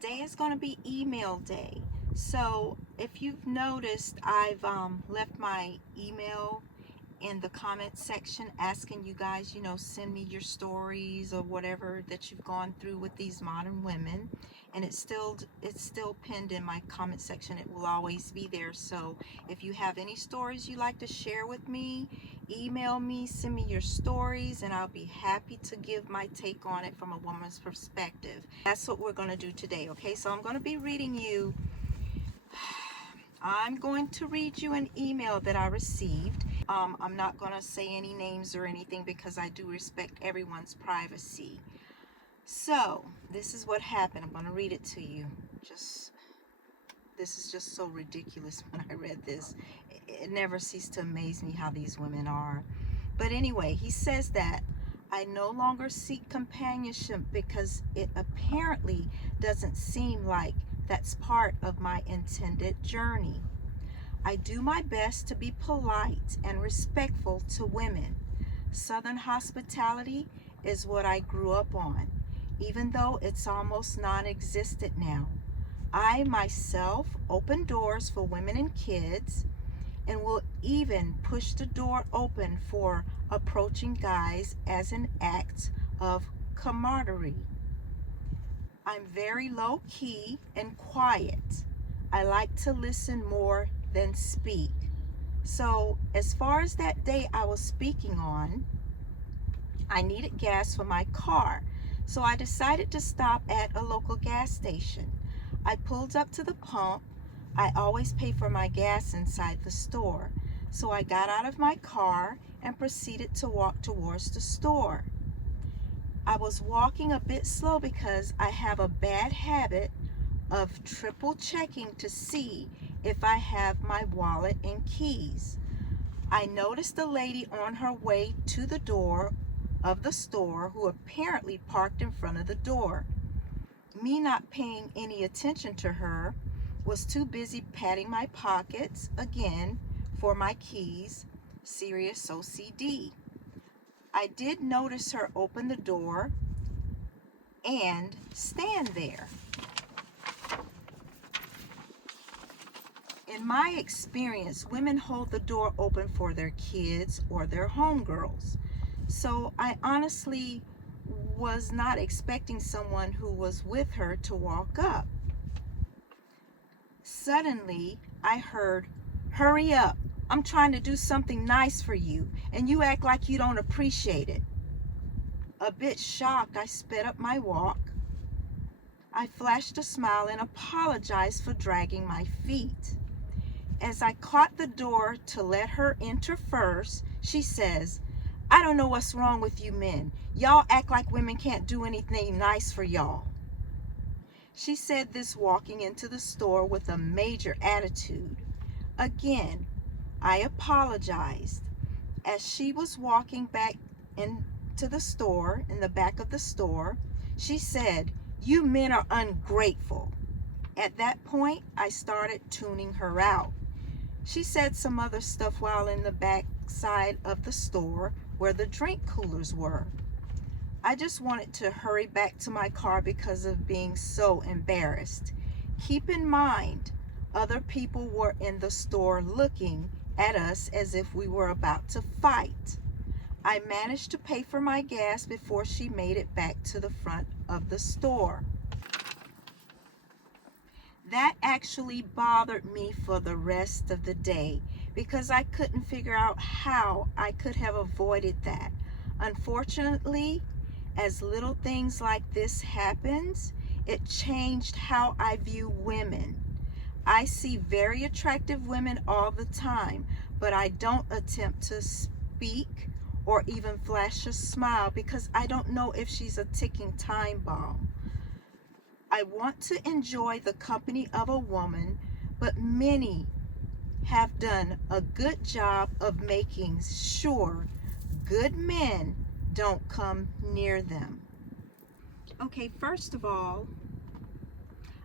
Today is going to be email day. So if you've noticed, I've left my email in the comment section asking you guys, send me your stories or whatever that you've gone through with these modern women. And it's still pinned in my comment section. It will always be there. So if you have any stories you like to share with me, email me, send me your stories, and I'll be happy to give my take on it from a woman's perspective. That's what we're going to do today, okay? So I'm going to be reading you I'm going to read you an email that I received. I'm not going to say any names or anything because I do respect everyone's privacy. So, this is what happened. I'm going to read it to you. This is just so ridiculous when I read this. It never ceased to amaze me how these women are. But anyway, he says that I no longer seek companionship because it apparently doesn't seem like that's part of my intended journey. I do my best to be polite and respectful to women. Southern hospitality is what I grew up on, even though it's almost non-existent now. I myself open doors for women and kids and will even push the door open for approaching guys as an act of camaraderie. I'm very low key and quiet. I like to listen more than speak. So, as far as that day I was speaking on, I needed gas for my car. So I decided to stop at a local gas station. I pulled up to the pump. I always pay for my gas inside the store. So I got out of my car and proceeded to walk towards the store. I was walking a bit slow because I have a bad habit of triple checking to see if I have my wallet and keys. I noticed a lady on her way to the door of the store who apparently parked in front of the door. Me not paying any attention to her, was too busy patting my pockets again for my keys, serious OCD. I did notice her open the door and stand there. In my experience, women hold the door open for their kids or their homegirls. So I honestly was not expecting someone who was with her to walk up. Suddenly, I heard, "Hurry up. I'm trying to do something nice for you, and you act like you don't appreciate it." A bit shocked, I sped up my walk. I flashed a smile and apologized for dragging my feet. As I caught the door to let her enter first, she says, "I don't know what's wrong with you men. Y'all act like women can't do anything nice for y'all." She said this walking into the store with a major attitude. Again, I apologized. As she was walking back into the store, in the back of the store, she said, "You men are ungrateful." At that point, I started tuning her out. She said some other stuff while in the back side of the store where the drink coolers were. I just wanted to hurry back to my car because of being so embarrassed. Keep in mind, other people were in the store looking at us as if we were about to fight. I managed to pay for my gas before she made it back to the front of the store. That actually bothered me for the rest of the day because I couldn't figure out how I could have avoided that. Unfortunately, as little things like this happens, it changed how I view women. I see very attractive women all the time, but I don't attempt to speak or even flash a smile because I don't know if she's a ticking time bomb. I want to enjoy the company of a woman, but many have done a good job of making sure good men don't come near them. Okay, first of all,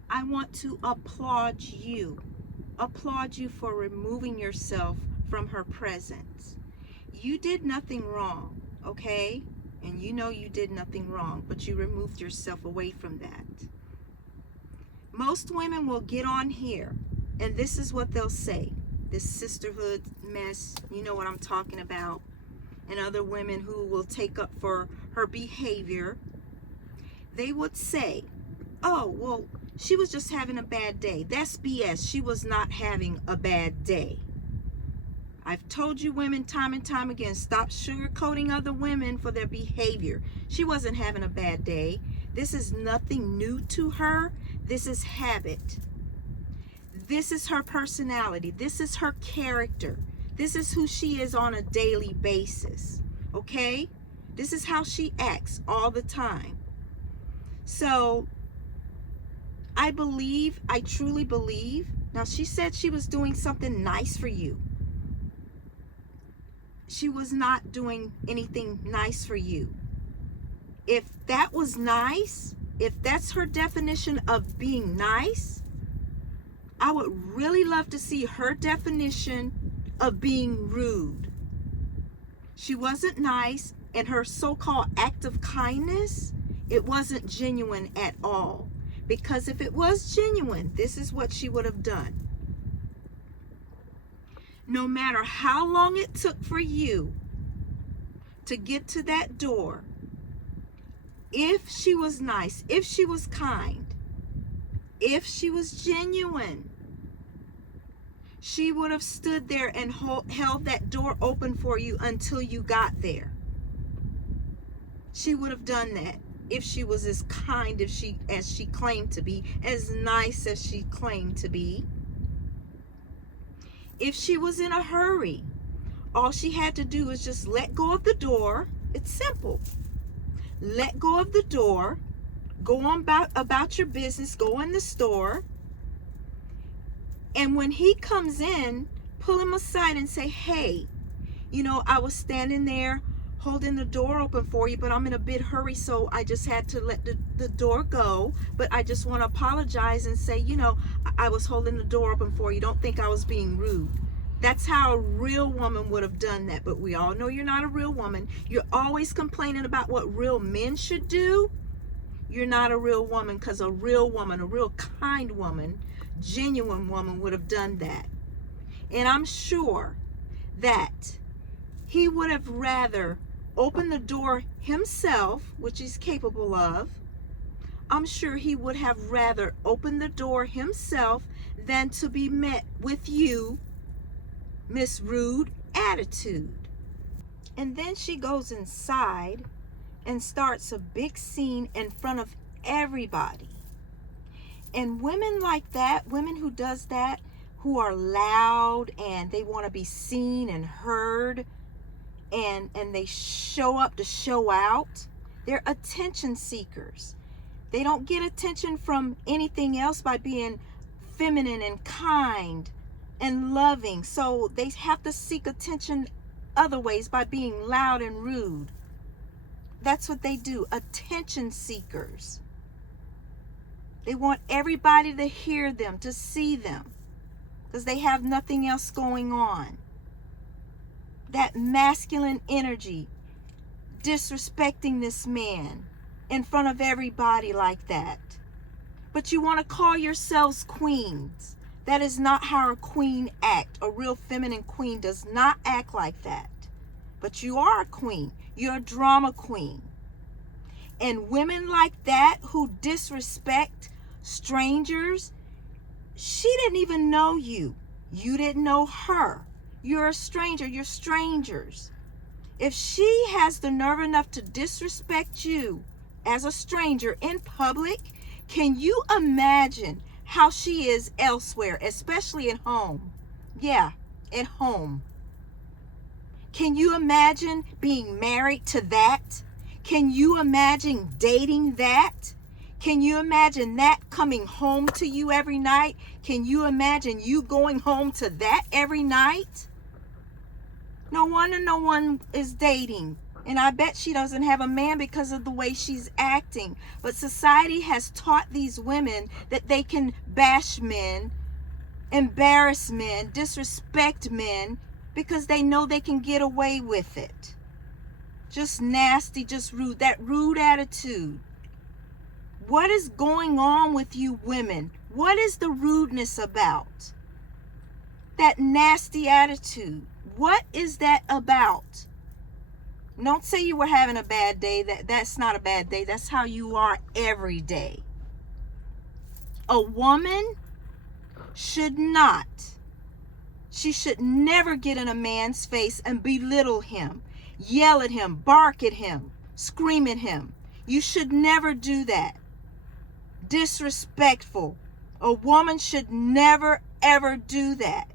I want to applaud you. Applaud you for removing yourself from her presence. You did nothing wrong, okay? And you know you did nothing wrong, but you removed yourself away from that. Most women will get on here, and this is what they'll say. This sisterhood mess, you know what I'm talking about. And other women who will take up for her behavior. They would say, oh, well, she was just having a bad day. That's BS. She was not having a bad day. I've told you women time and time again, stop sugarcoating other women for their behavior. She wasn't having a bad day. This is nothing new to her. This is habit. This is her personality. This is her character. This is who she is on a daily basis. Okay? This is how she acts all the time. So, I truly believe, now she said she was doing something nice for you. She was not doing anything nice for you. If that was nice, if that's her definition of being nice, I would really love to see her definition of being rude. She wasn't nice, and her so-called act of kindness, it wasn't genuine at all. Because if it was genuine, this is what she would have done. No matter how long it took for you to get to that door, if she was nice, if she was kind, if she was genuine, she would have stood there and held that door open for you until you got there. She would have done that if she was as kind as she claimed to be, as nice as she claimed to be. If she was in a hurry, all she had to do is just let go of the door. It's simple. Let go of the door. Go on about your business. Go in the store. And when he comes in, pull him aside and say, hey, you know, I was standing there holding the door open for you, but I'm in a bit hurry, so I just had to let the door go. But I just want to apologize and say, you know, I was holding the door open for you. Don't think I was being rude. That's how a real woman would have done that. But we all know you're not a real woman. You're always complaining about what real men should do. You're not a real woman, because a real woman, a real kind woman, genuine woman would have done that. And I'm sure that he would have rather opened the door himself, which he's capable of. I'm sure he would have rather opened the door himself than to be met with you, Miss Rude Attitude. And then she goes inside and starts a big scene in front of everybody. And women like that, women who does that, who are loud and they want to be seen and heard, and they show up to show out, they're attention seekers. They don't get attention from anything else by being feminine and kind and loving. So they have to seek attention other ways by being loud and rude. That's what they do, attention seekers. They want everybody to hear them, to see them, because they have nothing else going on. That masculine energy, disrespecting this man in front of everybody like that. But you want to call yourselves queens. That is not how a queen acts. A real feminine queen does not act like that. But you are a queen. You're a drama queen. And women like that who disrespect strangers, she didn't even know you. You didn't know her. You're a stranger. You're strangers. If she has the nerve enough to disrespect you as a stranger in public, can you imagine how she is elsewhere, especially at home? Yeah, at home. Can you imagine being married to that? Can you imagine dating that? Can you imagine that coming home to you every night? Can you imagine you going home to that every night? No wonder no one is dating. And I bet she doesn't have a man because of the way she's acting. But society has taught these women that they can bash men, embarrass men, disrespect men, because they know they can get away with it. Just nasty, just rude. That rude attitude. What is going on with you women? What is the rudeness about? That nasty attitude. What is that about? Don't say you were having a bad day. That's not a bad day. That's how you are every day. A woman should not. She should never get in a man's face and belittle him, yell at him, bark at him, scream at him. You should never do that. Disrespectful. A woman should never, ever do that.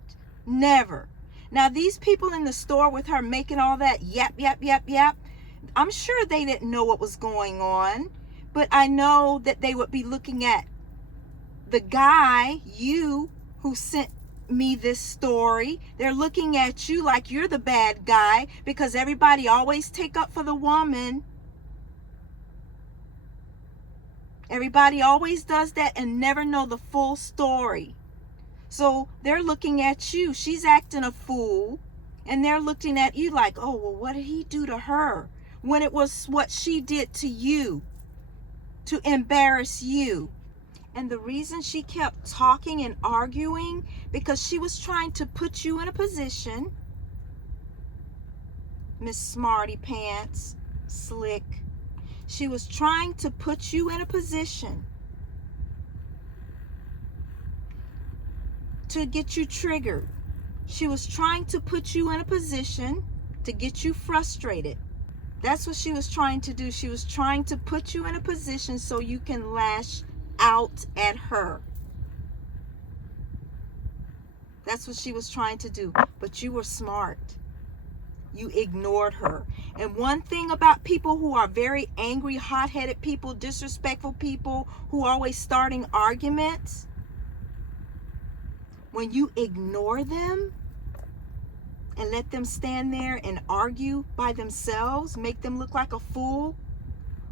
Never. Now, these people in the store with her making all that yap, yap, yap, yap, I'm sure they didn't know what was going on, but I know that they would be looking at the guy, you, who sent me this story. They're looking at you like you're the bad guy because everybody always take up for the woman. Everybody always does that and never know the full story. So they're looking at you. She's acting a fool. And they're looking at you like, oh, well, what did he do to her? When it was what she did to you to embarrass you. And the reason she kept talking and arguing, because she was trying to put you in a position, Miss Smarty Pants, Slick. She was trying to put you in a position to get you triggered. She was trying to put you in a position to get you frustrated. That's what she was trying to do. She was trying to put you in a position so you can lash out at her. That's what she was trying to do. But you were smart. You ignored her. And one thing about people who are very angry, hot-headed people, disrespectful people who are always starting arguments, when you ignore them and let them stand there and argue by themselves, make them look like a fool,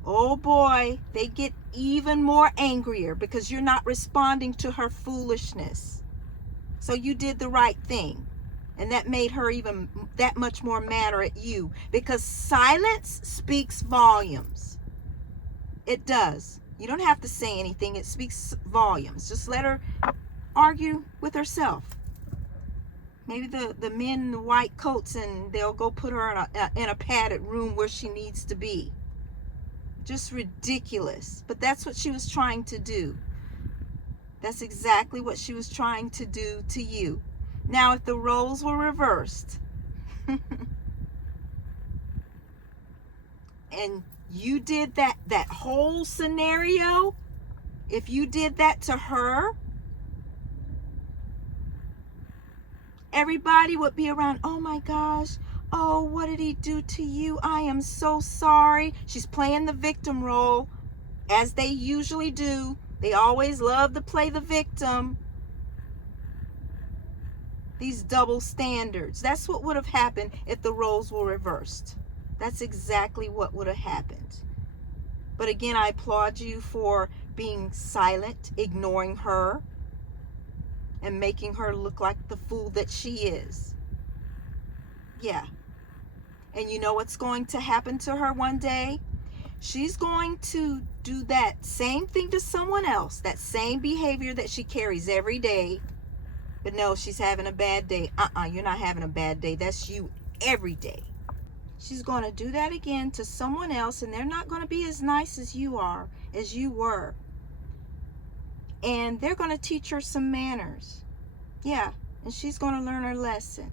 oh boy, they get even more angrier because you're not responding to her foolishness. So you did the right thing. And that made her even that much more madder at you, because silence speaks volumes. It does. You don't have to say anything. It speaks volumes. Just let her argue with herself. Maybe the men in the white coats, and they'll go put her in a padded room where she needs to be. Just ridiculous. But that's what she was trying to do. That's exactly what she was trying to do to you. Now, if the roles were reversed and you did that whole scenario, if you did that to her, everybody would be around, oh my gosh, oh, what did he do to you? I am so sorry. She's playing the victim role, as they usually do. They always love to play the victim. These double standards. That's what would have happened if the roles were reversed. That's exactly what would have happened. But again, I applaud you for being silent, ignoring her, and making her look like the fool that she is. Yeah. And you know what's going to happen to her one day? She's going to do that same thing to someone else, that same behavior that she carries every day. But no, she's having a bad day. You're not having a bad day. That's you every day. She's going to do that again to someone else, and they're not going to be as nice as you are, as you were. And they're going to teach her some manners. Yeah, and she's going to learn her lesson.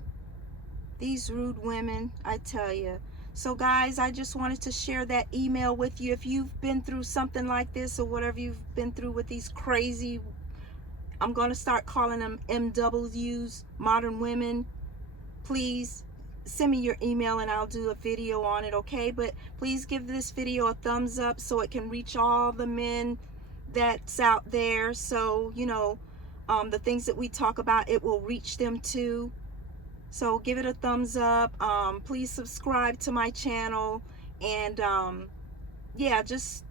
These rude women, I tell you. So guys, I just wanted to share that email with you. If you've been through something like this, or whatever you've been through with these crazy, I'm going to start calling them MWs, modern women, please send me your email and I'll do a video on it, okay? But please give this video a thumbs up so it can reach all the men that's out there. So, you know, the things that we talk about, it will reach them too. So give it a thumbs up. Please subscribe to my channel. And yeah, just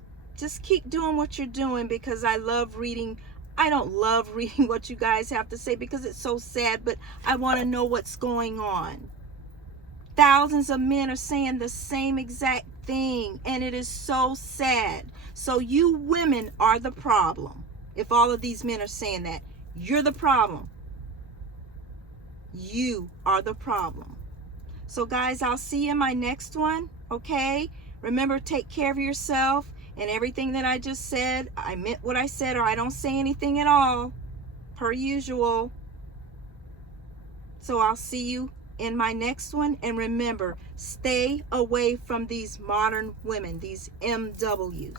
keep doing what you're doing, because I love reading. I don't love reading what you guys have to say because it's so sad, but I want to know what's going on. Thousands of men are saying the same exact thing, and it is so sad. So you women are the problem. If all of these men are saying that, you're the problem. You are the problem. So guys, I'll see you in my next one, okay? Remember, take care of yourself, and everything that I just said, I meant what I said, or I don't say anything at all, per usual. So I'll see you in my next one, and remember, stay away from these modern women, these MWs.